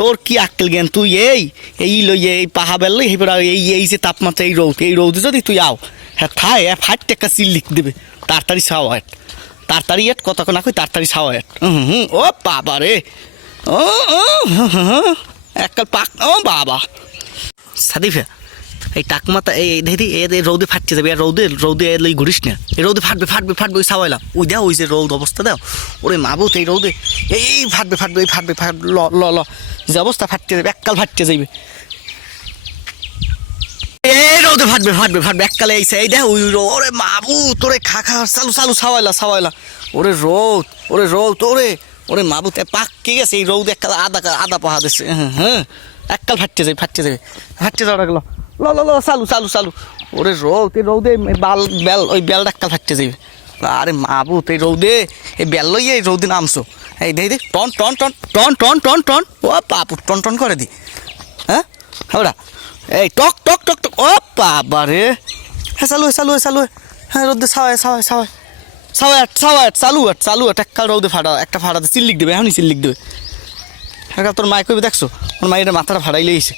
তোর কি আক্কেল জ্ঞান, তুই এই লই এই পাহা বেল লই এই যে তাপমাত্রা, এই রৌদ যদি তুই আও হ্যাঁ থায় ফাট একটা সিল লিখ দেবে তাড়াতাড়ি ছাওয়া এট, তাড়াতাড়ি এট কথা না কই তাড়াতাড়ি ছাওয়া এট। ও বাবা রে, ও এককাল পাক, ও বাবা সাদিফে এই টাকমাতা এই দেখি এই রৌদে ফাটতে যাবে, আর রৌদে লই ঘুরিস না, এই রৌদে ফাটবে ওই ছাওয়াইলাম, ওই দাও ওই যে রৌদ অবস্থা দাও, ওরে মাবুত এই রৌদে এই ফাটবে ল যে অবস্থা ফাটতে যাবে, এককাল ফাটতে যাইবে, এই রৌদে ফাটবে এককালে এই দেখ ওই ওরে মাবু তোরে খা চালু ছাওয়াইলা ওরে রৌদ ওরে মাবু পাক কে গেছে এই রৌদ এককাল আদা পাহা দিচ্ছে। হ্যাঁ এককাল ফাটতে যাওয়া গেল ল চালু ওরে রৌদে বেল ওই বেলটা এককাল ফাটতে যাবে। আরে মাবু এই রৌদে এই বেল লইয়ে এই রৌদে নামছো, এই দেখি টন ও পাপু টন করে দি। হ্যাঁ ওরা এই টক ও বাবা রে, হ্যাঁ চালু হ্যাঁ রোদে ছাওয়ায় চালু এককাল রৌদে একটা ফাটাতে চিল্লিক দেবে, এখনই চিল্লিক দেবে। হ্যাঁ তোর মায় কইবে দেখছো, ওর মায়ের মাথাটা ফাটাই লেগেছে।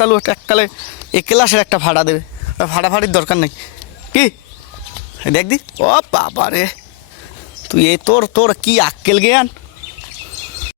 চালু এককালে এই ক্লাসের একটা ভাড়া দেবে, ফাড়ির দরকার নেই কি দেখ দি। ও বাবা রে তুই তোর কি আক্কেল জ্ঞান।